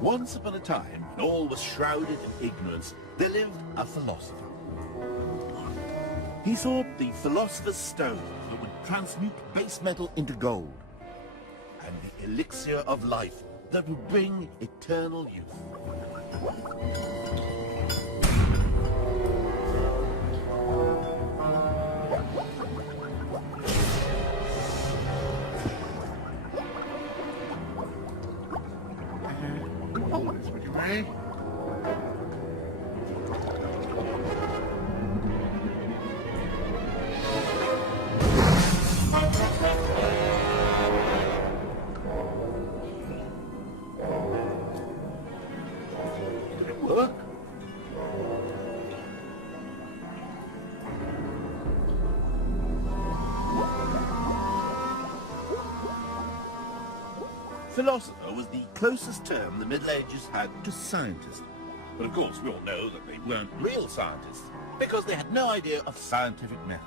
Once upon a time, when all was shrouded in ignorance, there lived a philosopher. He thought the philosopher's stone that would transmute base metal into gold, and the elixir of life that would bring eternal youth. Right? Did it work? Philosopher was the closest term the Middle Ages had to scientist. But of course we all know that they weren't real scientists, because they had no idea of scientific method.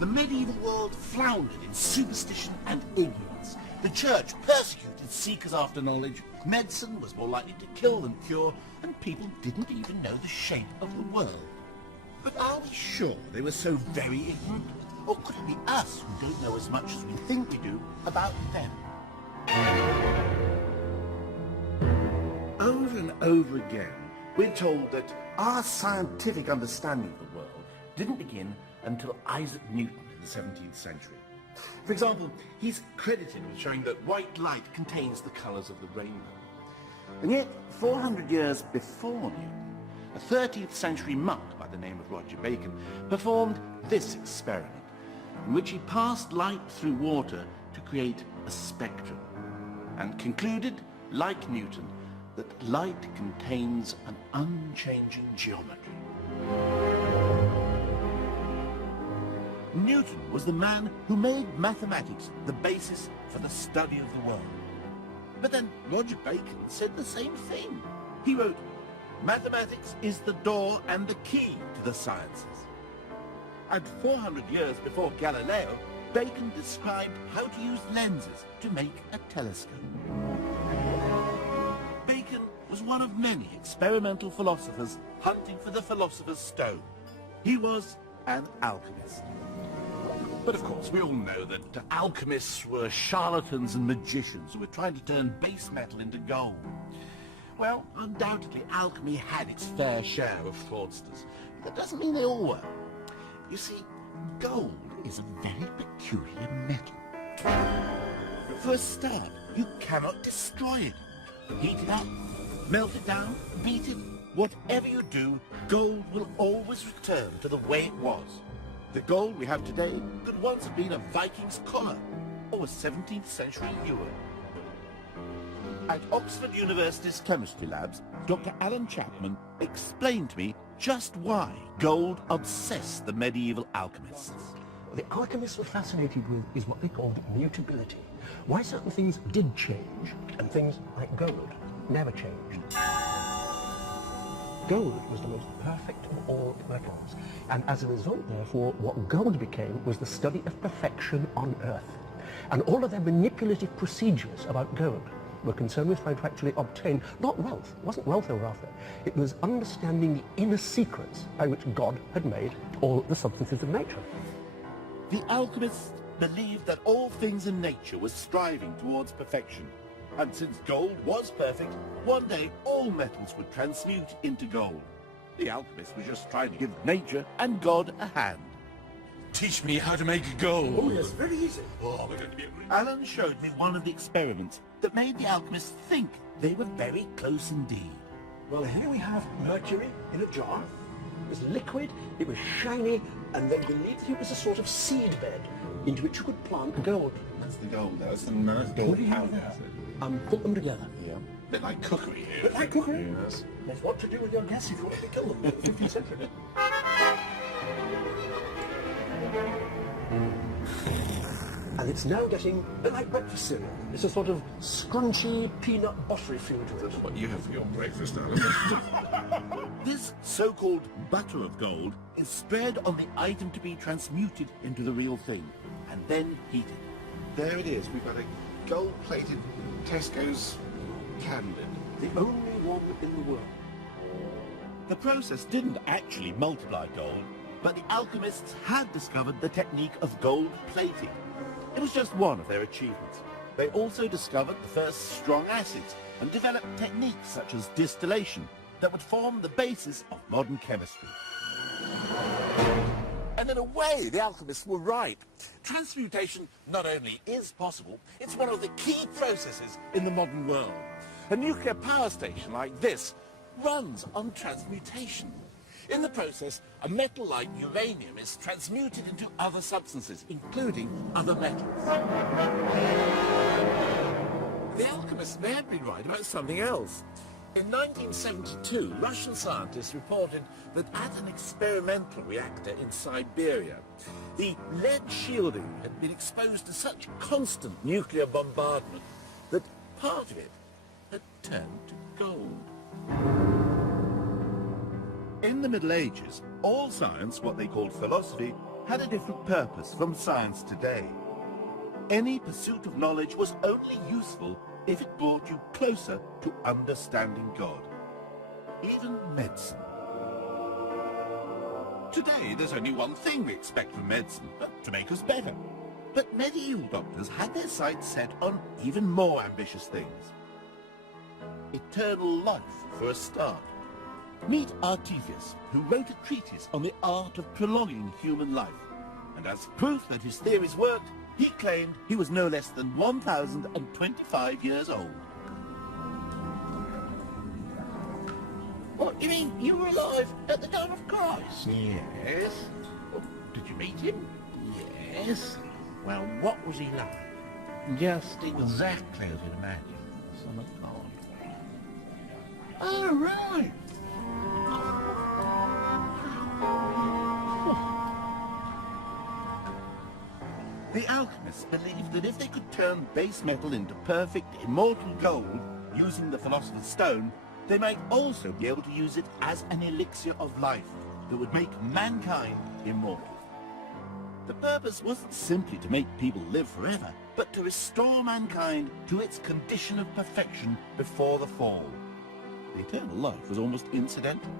The medieval world floundered in superstition and ignorance. The church persecuted seekers after knowledge, medicine was more likely to kill than cure, and people didn't even know the shape of the world. But are we sure they were so very ignorant? Or could it be us who don't know as much as we think we do about them? Over and over again, we're told that our scientific understanding of the world didn't begin until Isaac Newton in the 17th century. For example, he's credited with showing that white light contains the colours of the rainbow. And yet, 400 years before Newton, a 13th century monk by the name of Roger Bacon performed this experiment, in which he passed light through water to create a spectrum, and concluded, like Newton, that light contains an unchanging geometry. Newton was the man who made mathematics the basis for the study of the world. But then Roger Bacon said the same thing. He wrote, "Mathematics is the door and the key to the sciences." And 400 years before Galileo, Bacon described how to use lenses to make a telescope. Bacon was one of many experimental philosophers hunting for the philosopher's stone. He was an alchemist. But of course, we all know that alchemists were charlatans and magicians who were trying to turn base metal into gold. Well, undoubtedly, alchemy had its fair share of fraudsters. That doesn't mean they all were. You see, gold is a very peculiar metal. For a start, you cannot destroy it. Heat it up, melt it down, beat it. Whatever you do, gold will always return to the way it was. The gold we have today could once have been a Viking's collar or a 17th century ewer. At Oxford University's chemistry labs, Dr. Alan Chapman explained to me just why gold obsessed the medieval alchemists. What the alchemists were fascinated with is what they called mutability. Why certain things did change and things like gold never changed. Gold was the most perfect of all metals, and as a result, therefore, what gold became was the study of perfection on Earth. And all of their manipulative procedures about gold were concerned with trying to actually obtain, not wealth, it wasn't wealth they were after, it was understanding the inner secrets by which God had made all the substances of nature. The alchemists believed that all things in nature were striving towards perfection. And since gold was perfect, one day all metals would transmute into gold. The alchemists were just trying to give nature and God a hand. Teach me how to make gold. Oh yes, very easy. Oh, we're going to be Alan showed me one of the experiments that made the alchemists think they were very close indeed. Well, here we have mercury in a jar. It was liquid, it was shiny, and then beneath it was a sort of seed bed into which you could plant gold. That's the gold, that's the nice gold powder. And put them together. Yeah. A bit like cookery here. Bit like cookery? Yes. That's what to do with your guests if you want to kill them in the 15th century. And it's now getting a bit like breakfast cereal. It's a sort of scrunchy peanut buttery feel to it. What you have for your breakfast, Alan. This so-called butter of gold is spread on the item to be transmuted into the real thing, and then heated. There it is. We've got a gold-plated Tesco's candid. The only one in the world. The process didn't actually multiply gold, but the alchemists had discovered the technique of gold plating. It was just one of their achievements. They also discovered the first strong acids and developed techniques such as distillation that would form the basis of modern chemistry. And in a way, the alchemists were right. Transmutation not only is possible, it's one of the key processes in the modern world. A nuclear power station like this runs on transmutation. In the process, a metal like uranium is transmuted into other substances, including other metals. The alchemists may have been right about something else. In 1972, Russian scientists reported that at an experimental reactor in Siberia, the lead shielding had been exposed to such constant nuclear bombardment that part of it had turned to gold. In the Middle Ages, all science, what they called philosophy, had a different purpose from science today. Any pursuit of knowledge was only useful if it brought you closer to understanding God. Even medicine. Today, there's only one thing we expect from medicine, to make us better. But medieval doctors had their sights set on even more ambitious things. Eternal life, for a start. Meet Artesius, who wrote a treatise on the art of prolonging human life. And as proof that his theories worked, he claimed he was no less than 1,025 years old. What, you mean you were alive at the time of Christ? Yes. Oh, did you meet him? Yes. Well, what was he like? Just Exactly as you'd imagine. Son of God. Oh, right. The alchemists believed that if they could turn base metal into perfect, immortal gold using the Philosopher's Stone, they might also be able to use it as an elixir of life that would make mankind immortal. The purpose wasn't simply to make people live forever, but to restore mankind to its condition of perfection before the fall. The eternal life was almost incidental.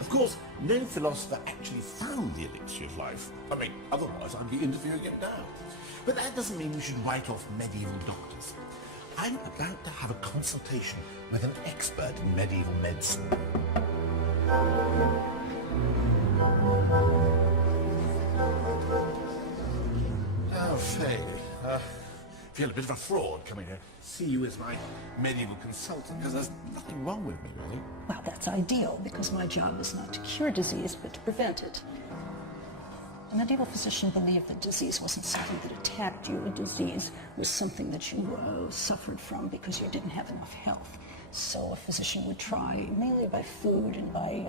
Of course, no philosopher actually found the elixir of life. I mean, otherwise I'd be interviewing him now. But that doesn't mean we should write off medieval doctors. I'm about to have a consultation with an expert in medieval medicine. Oh, Faye, I feel a bit of a fraud coming here. See you as my medieval consultant, because there's nothing wrong with me, really. Well, that's ideal, because my job is not to cure disease, but to prevent it. A medieval physician believed that disease wasn't something that attacked you. A disease was something that you suffered from because you didn't have enough health. So a physician would try, mainly by food and by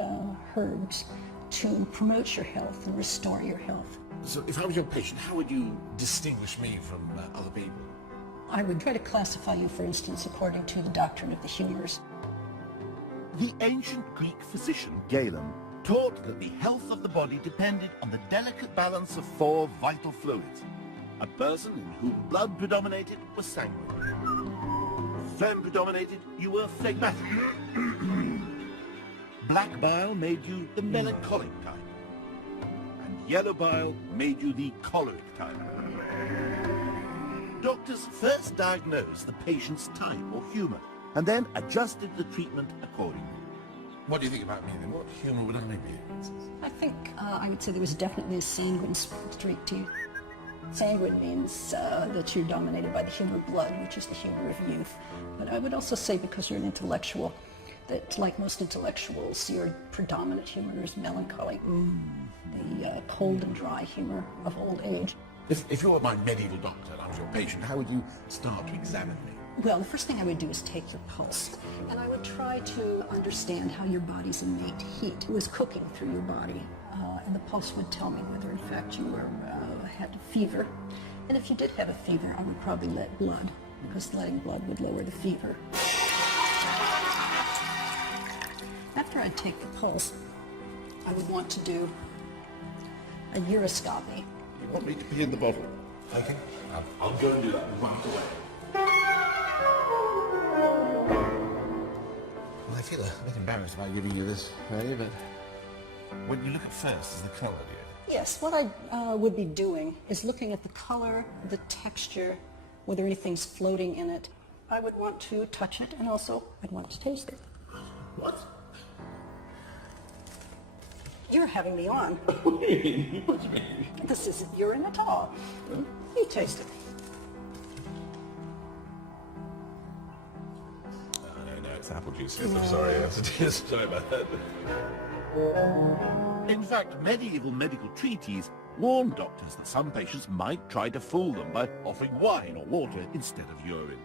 herbs, to promote your health and restore your health. So if I was your patient, how would you distinguish me from other people? I would try to classify you, for instance, according to the doctrine of the humors. The ancient Greek physician, Galen, taught that the health of the body depended on the delicate balance of 4 vital fluids. A person in whom blood predominated was sanguine. Phlegm predominated, you were phlegmatic. Black bile made you the melancholic type. And yellow bile made you the choleric type. Doctors first diagnosed the patient's type or humor, and then adjusted the treatment accordingly. What do you think about me then? What humor would I be? I think I would say there was definitely a sanguine streak to you. Sanguine means that you're dominated by the humor of blood, which is the humor of youth. But I would also say, because you're an intellectual, that like most intellectuals, your predominant humor is melancholy. The cold and dry humor of old age. If you were my medieval doctor and I was your patient, how would you start to examine me? Well, the first thing I would do is take your pulse, and I would try to understand how your body's innate heat was cooking through your body. And the pulse would tell me whether, in fact, you had a fever. And if you did have a fever, I would probably let blood, because letting blood would lower the fever. After I'd take the pulse, I would want to do a uroscopy. You want me to pee in the bottle? Okay. I'll go and do that right away. generous by giving you this, eh? But What you look at first is the colour, dear. Yes, what I would be doing is looking at the color, the texture, whether anything's floating in it. I would want to touch it, and also I'd want to taste it. What? You're having me on. What do you mean? What do you mean? This isn't urine at all. You taste it. No, it's apple juice. Yes, I'm sorry. Sorry about that. In fact, medieval medical treatises warned doctors that some patients might try to fool them by offering wine or water instead of urine.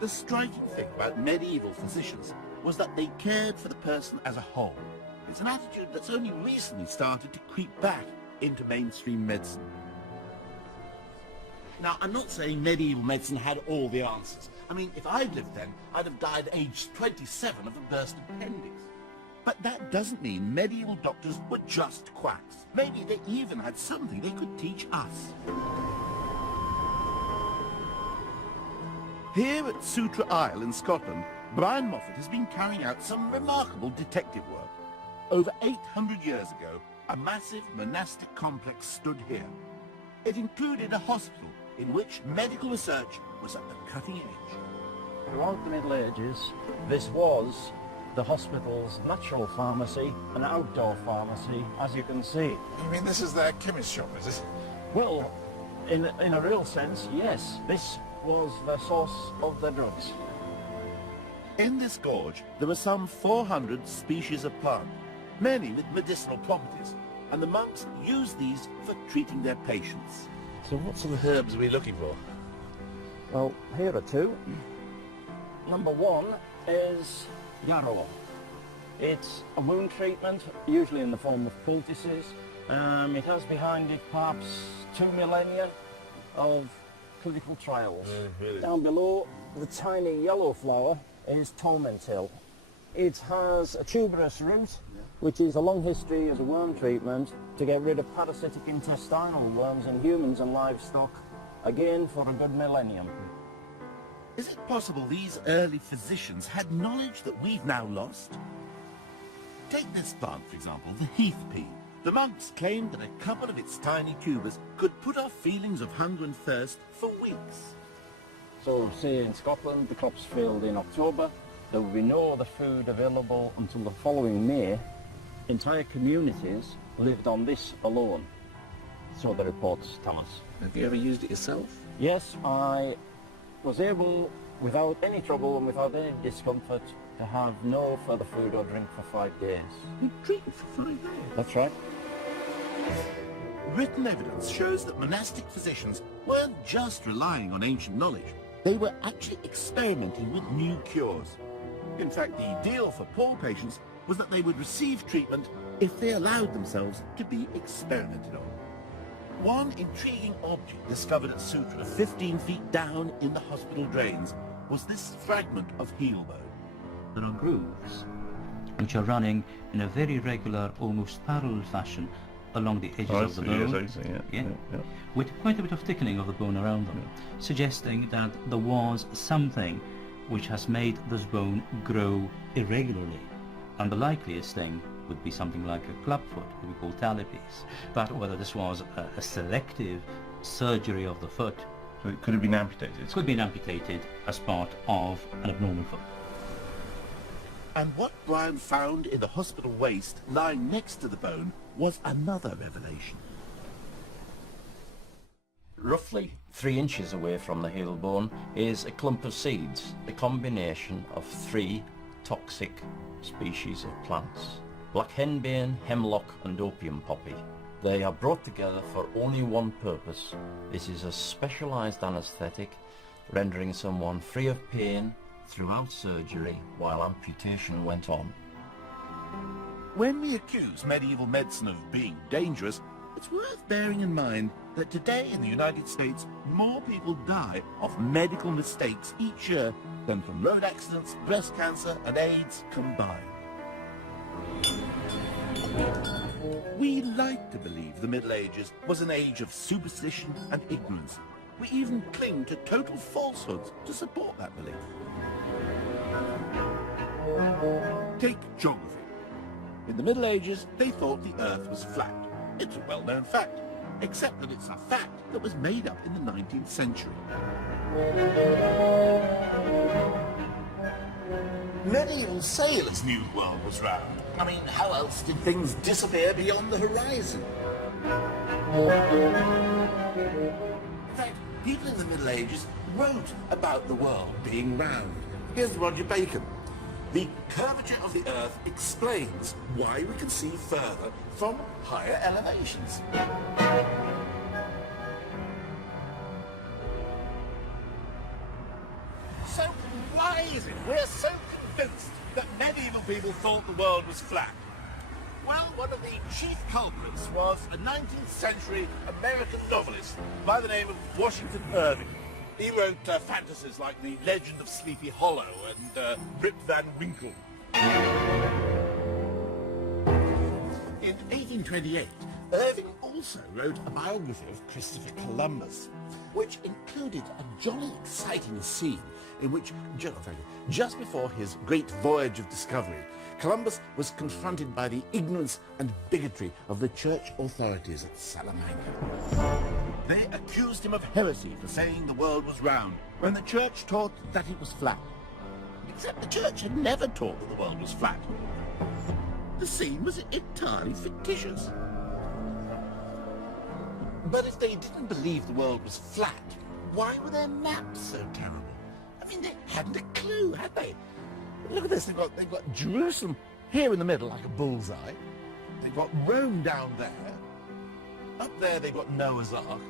The striking thing about medieval physicians was that they cared for the person as a whole. It's an attitude that's only recently started to creep back into mainstream medicine. Now, I'm not saying medieval medicine had all the answers. I mean, if I'd lived then, I'd have died at age 27 of a burst appendix. But that doesn't mean medieval doctors were just quacks. Maybe they even had something they could teach us. Here at Sutra Isle in Scotland, Brian Moffat has been carrying out some remarkable detective work. Over 800 years ago, a massive monastic complex stood here. It included a hospital in which medical research was at the cutting edge. Throughout the Middle Ages, this was the hospital's natural pharmacy and outdoor pharmacy, as you can see. you mean this is their chemist shop, is it? Well, in a real sense, yes, this was the source of the drugs. In this gorge, there were some 400 species of plant, many with medicinal properties, and the monks used these for treating their patients. So what sort of herbs are we looking for? Well, here are two. Number one is yarrow. It's a wound treatment, usually in the form of poultices. It has behind it perhaps 2 millennia of clinical trials. Really? Down below, the tiny yellow flower is tormentil. It has a tuberous root, which is a long history as a worm treatment to get rid of parasitic intestinal worms in humans and livestock, again for a good millennium. Is it possible these early physicians had knowledge that we've now lost? Take this plant, for example, the heath pea. The monks claimed that a couple of its tiny tubers could put off feelings of hunger and thirst for weeks. So, say in Scotland, the crops failed in October, there would be no other food available until the following May. Entire communities lived on this alone, so the reports tell us. Have you ever used it yourself? Yes, I was able, without any trouble and without any discomfort, to have no further food or drink for 5 days. You treated for 5 days. That's right. Written evidence shows that monastic physicians weren't just relying on ancient knowledge. They were actually experimenting with new cures. In fact, the ideal for poor patients was that they would receive treatment if they allowed themselves to be experimented on. One intriguing object discovered at Sutra 15 feet down in the hospital drains was this fragment of heel bone. There are grooves which are running in a very regular, almost parallel fashion along the edges of the bone, with quite a bit of thickening of the bone around them, suggesting that there was something which has made this bone grow irregularly. And the likeliest thing would be something like a clubfoot, what we call talipes. But whether this was a selective surgery of the foot, So it could have been amputated. it could be amputated as part of an abnormal foot. And what Brian found in the hospital waste lying next to the bone was another revelation. Roughly 3 inches away from the heel bone is a clump of seeds, a combination of 3 toxic species of plants: black henbane, hemlock and opium poppy. They are brought together for only one purpose. This is a specialised anaesthetic, rendering someone free of pain throughout surgery while amputation went on. When we accuse medieval medicine of being dangerous, it's worth bearing in mind that today in the United States, more people die of medical mistakes each year than from road accidents, breast cancer and AIDS combined. We like to believe the Middle Ages was an age of superstition and ignorance. We even cling to total falsehoods to support that belief. Take geography. In the Middle Ages, they thought the Earth was flat. It's a well-known fact, except that it's a fact that was made up in the 19th century. Medieval sailors knew the world was round. I mean, how else did things disappear beyond the horizon? In fact, people in the Middle Ages wrote about the world being round. Here's Roger Bacon. The curvature of the Earth explains why we can see further from higher elevations. So why is it we're so convinced that medieval people thought the world was flat? Well, one of the chief culprits was a 19th century American novelist by the name of Washington Irving. He wrote fantasies like The Legend of Sleepy Hollow and Rip Van Winkle. In 1828, Irving also wrote a biography of Christopher Columbus, which included a jolly exciting scene in which, just before his great voyage of discovery, Columbus was confronted by the ignorance and bigotry of the church authorities at Salamanca. They accused him of heresy for saying the world was round, when the church taught that it was flat. Except the church had never taught that the world was flat. The scene was entirely fictitious. But if they didn't believe the world was flat, why were their maps so terrible? I mean, they hadn't a clue, had they? Look at this, they've got Jerusalem here in the middle like a bullseye. They've got Rome down there. Up there they've got Noah's Ark.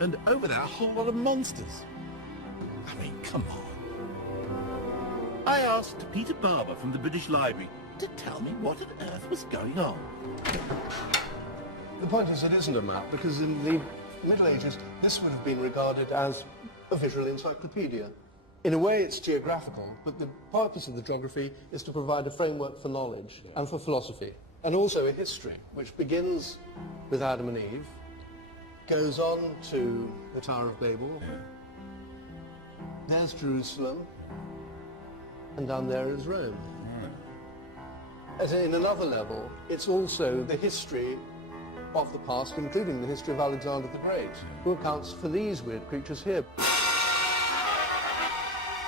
And over there a whole lot of monsters. I mean, come on. I asked Peter Barber from the British Library to tell me what on earth was going on. The point is, it isn't a map, because in the Middle Ages, this would have been regarded as a visual encyclopedia. In a way, it's geographical, but the purpose of the geography is to provide a framework for knowledge and for philosophy, and also a history, which begins with Adam and Eve, goes on to the Tower of Babel, there's Jerusalem, and down there is Rome. As in another level, it's also the history of the past, including the history of Alexander the Great, who accounts for these weird creatures here.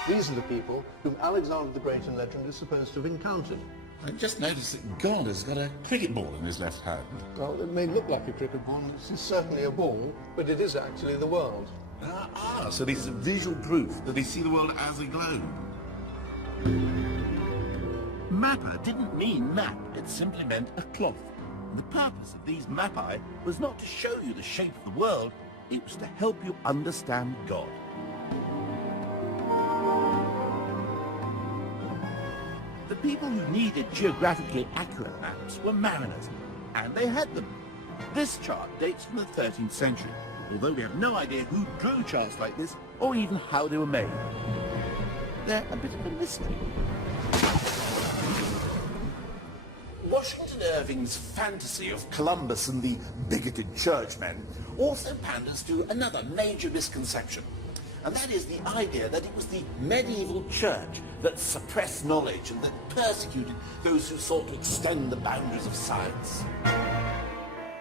These are the people whom Alexander the Great in legend is supposed to have encountered. I just noticed that God has got a cricket ball in his left hand. Well, it may look like a cricket ball, and it's certainly a ball, but it is actually the world. So this is visual proof that they see the world as a globe. Mappa didn't mean map, it simply meant a cloth. The purpose of these mappae was not to show you the shape of the world, it was to help you understand God. The people who needed geographically accurate maps were mariners, and they had them. This chart dates from the 13th century, although we have no idea who drew charts like this or even how they were made. They're a bit of a mystery. Washington Irving's fantasy of Columbus and the bigoted churchmen also panders to another major misconception, and that is the idea that it was the medieval church that suppressed knowledge and that persecuted those who sought to extend the boundaries of science.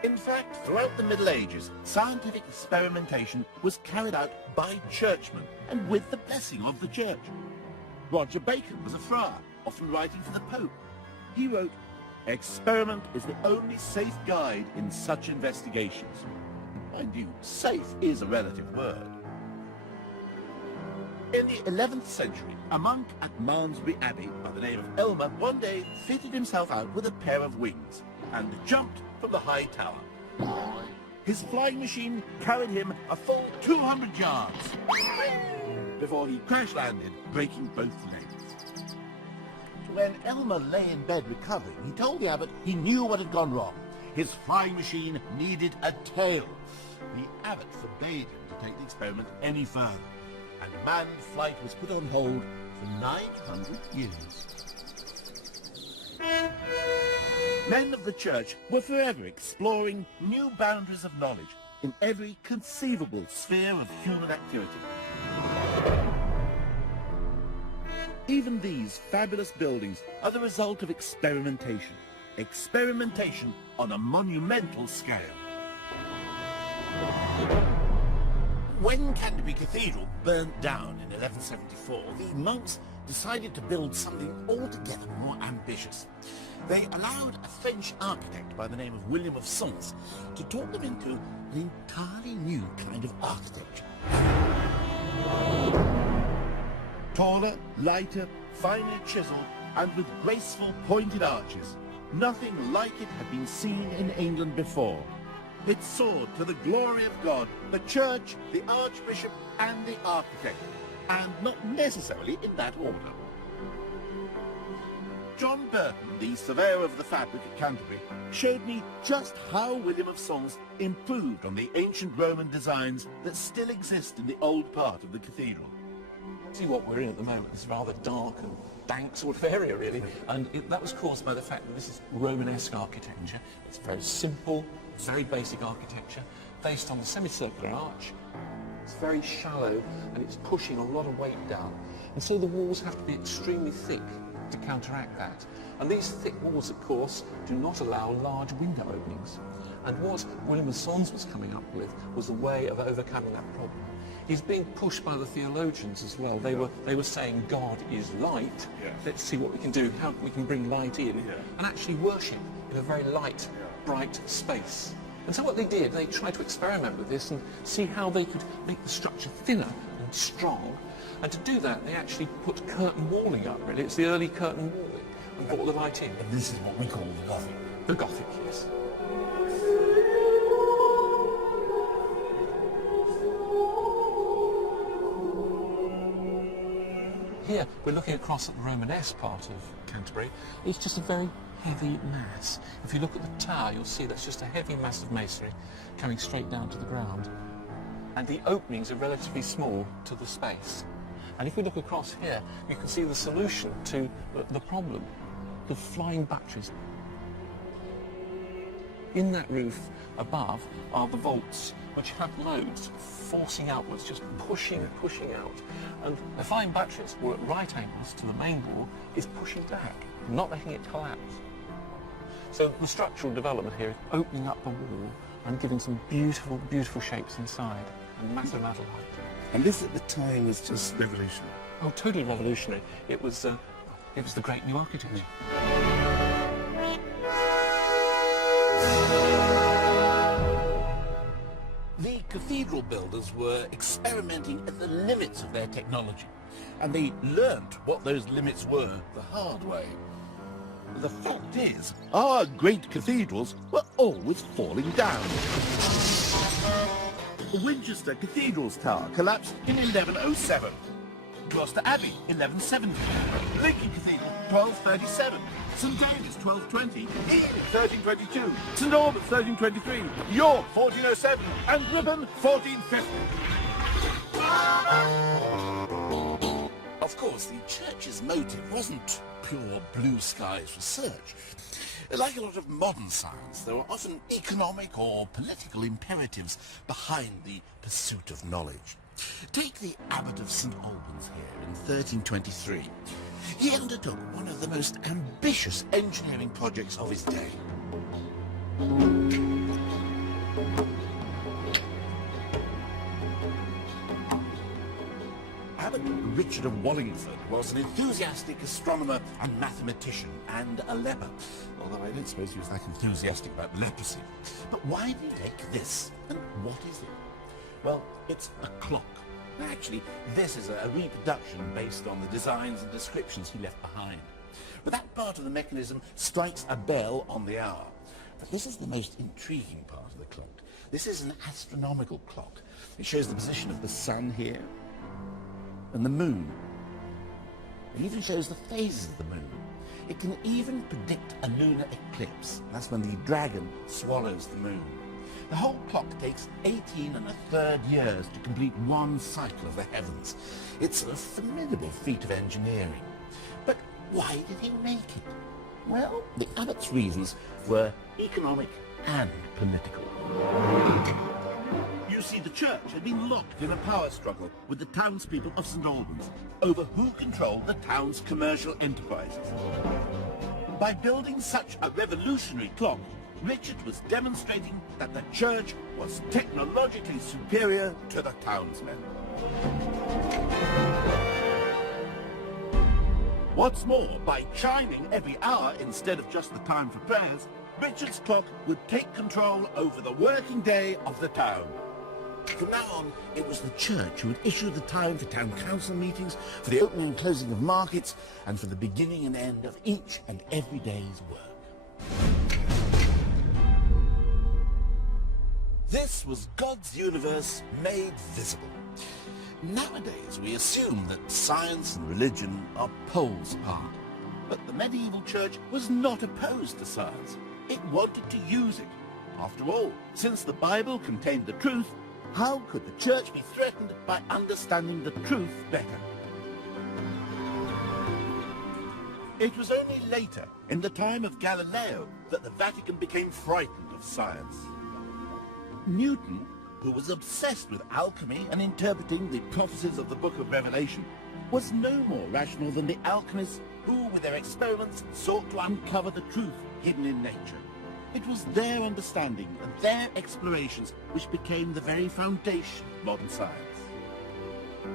In fact, throughout the Middle Ages, scientific experimentation was carried out by churchmen and with the blessing of the church. Roger Bacon was a friar, often writing for the Pope. He wrote, "Experiment is the only safe guide in such investigations." Mind you, safe is a relative word. In the 11th century, a monk at Malmesbury Abbey by the name of Elmer one day fitted himself out with a pair of wings and jumped from the high tower. His flying machine carried him a full 200 yards before he crash-landed, breaking both legs. When Elmer lay in bed recovering, he told the abbot he knew what had gone wrong. His flying machine needed a tail. The abbot forbade him to take the experiment any further, and manned flight was put on hold for 900 years. Men of the church were forever exploring new boundaries of knowledge in every conceivable sphere of human activity. Even these fabulous buildings are the result of experimentation. Experimentation on a monumental scale. When Canterbury Cathedral burnt down in 1174, the monks decided to build something altogether more ambitious. They allowed a French architect by the name of William of Sens to talk them into an entirely new kind of architecture. Taller, lighter, finely chiseled, and with graceful pointed arches. Nothing like it had been seen in England before. It soared to the glory of God, the church, the archbishop, and the architect, and not necessarily in that order. John Burton, the surveyor of the fabric at Canterbury, showed me just how William of Sens improved on the ancient Roman designs that still exist in the old part of the cathedral. See, what we're in at the moment is rather dark and dank sort of area, really, and that was caused by the fact that this is Romanesque architecture. It's very simple, very basic architecture, based on the semicircular arch. It's very shallow, and it's pushing a lot of weight down. And so the walls have to be extremely thick to counteract that. And these thick walls, of course, do not allow large window openings. And what William of Sens was coming up with was a way of overcoming that problem. He's being pushed by the theologians as well. They were saying God is light. Yes. Let's see what we can do, how we can bring light in, and actually worship in a very light, bright space. And so what they did, they tried to experiment with this and see how they could make the structure thinner and strong. And to do that, they actually put curtain walling up, really. It's the early curtain walling, and brought the light in. And this is what we call the Gothic. The Gothic, yes. Here, we're looking across at the Romanesque part of Canterbury. It's just a very heavy mass. If you look at the tower, you'll see that's just a heavy mass of masonry coming straight down to the ground. And the openings are relatively small to the space. And if we look across here, you can see the solution to the problem, the flying batteries. In that roof above are the vaults, which have loads forcing outwards, just pushing out. And the flying batteries were at right angles to the main wall, is pushing back, not letting it collapse. So the structural development here is opening up the wall and giving some beautiful, beautiful shapes inside, and massive amount of light. And this at the time was just revolutionary. Oh, totally revolutionary. It was the great new architecture. The cathedral builders were experimenting at the limits of their technology, and they learnt what those limits were the hard way. The fact is, our great cathedrals were always falling down. Winchester Cathedral's tower collapsed in 1107. Gloucester Abbey, 1170. Lincoln Cathedral, 1237. St David's, 1220. Ely, 1322. St Albans, 1323. York, 1407. And Ripon, 1450. Of course, the church's motive wasn't pure blue skies research. Like a lot of modern science, there were often economic or political imperatives behind the pursuit of knowledge. Take the Abbot of St Albans here in 1323. He undertook one of the most ambitious engineering projects of his day. Abbot Richard of Wallingford was an enthusiastic astronomer and mathematician and a leper, although I don't suppose he was that enthusiastic about leprosy. But why did he take this? And what is it? Well, it's a clock. Actually, this is a reproduction based on the designs and descriptions he left behind. But that part of the mechanism strikes a bell on the hour. But this is the most intriguing part of the clock. This is an astronomical clock. It shows the position of the sun here and the moon. It even shows the phases of the moon. It can even predict a lunar eclipse. That's when the dragon swallows the moon. The whole clock takes 18 1/3 years to complete one cycle of the heavens. It's a formidable feat of engineering. But why did he make it? Well, the abbot's reasons were economic and political. You You see, the church had been locked in a power struggle with the townspeople of St. Albans over who controlled the town's commercial enterprises. By building such a revolutionary clock, Richard was demonstrating that the church was technologically superior to the townsmen. What's more, by chiming every hour instead of just the time for prayers, Richard's clock would take control over the working day of the town. From now on, it was the church who would issue the time for town council meetings, for the opening and closing of markets, and for the beginning and end of each and every day's work. This was God's universe made visible. Nowadays, we assume that science and religion are poles apart. But the medieval church was not opposed to science. It wanted to use it. After all, since the Bible contained the truth, how could the church be threatened by understanding the truth better? It was only later, in the time of Galileo, that the Vatican became frightened of science. Newton, who was obsessed with alchemy and interpreting the prophecies of the book of Revelation, was no more rational than the alchemists who, with their experiments, sought to uncover the truth hidden in nature. It was their understanding and their explorations which became the very foundation of modern science.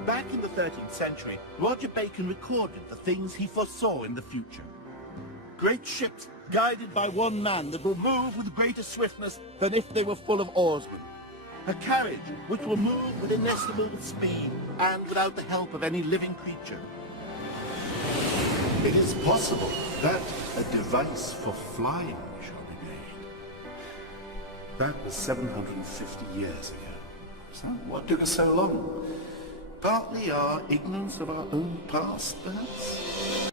Back in the 13th century, Roger Bacon recorded the things he foresaw in the future. Great ships guided by one man that will move with greater swiftness than if they were full of oarsmen. A carriage which will move with inestimable speed and without the help of any living creature. It is possible that a device for flying shall be made. That was 750 years ago. So what took us so long? Partly our ignorance of our own past, perhaps?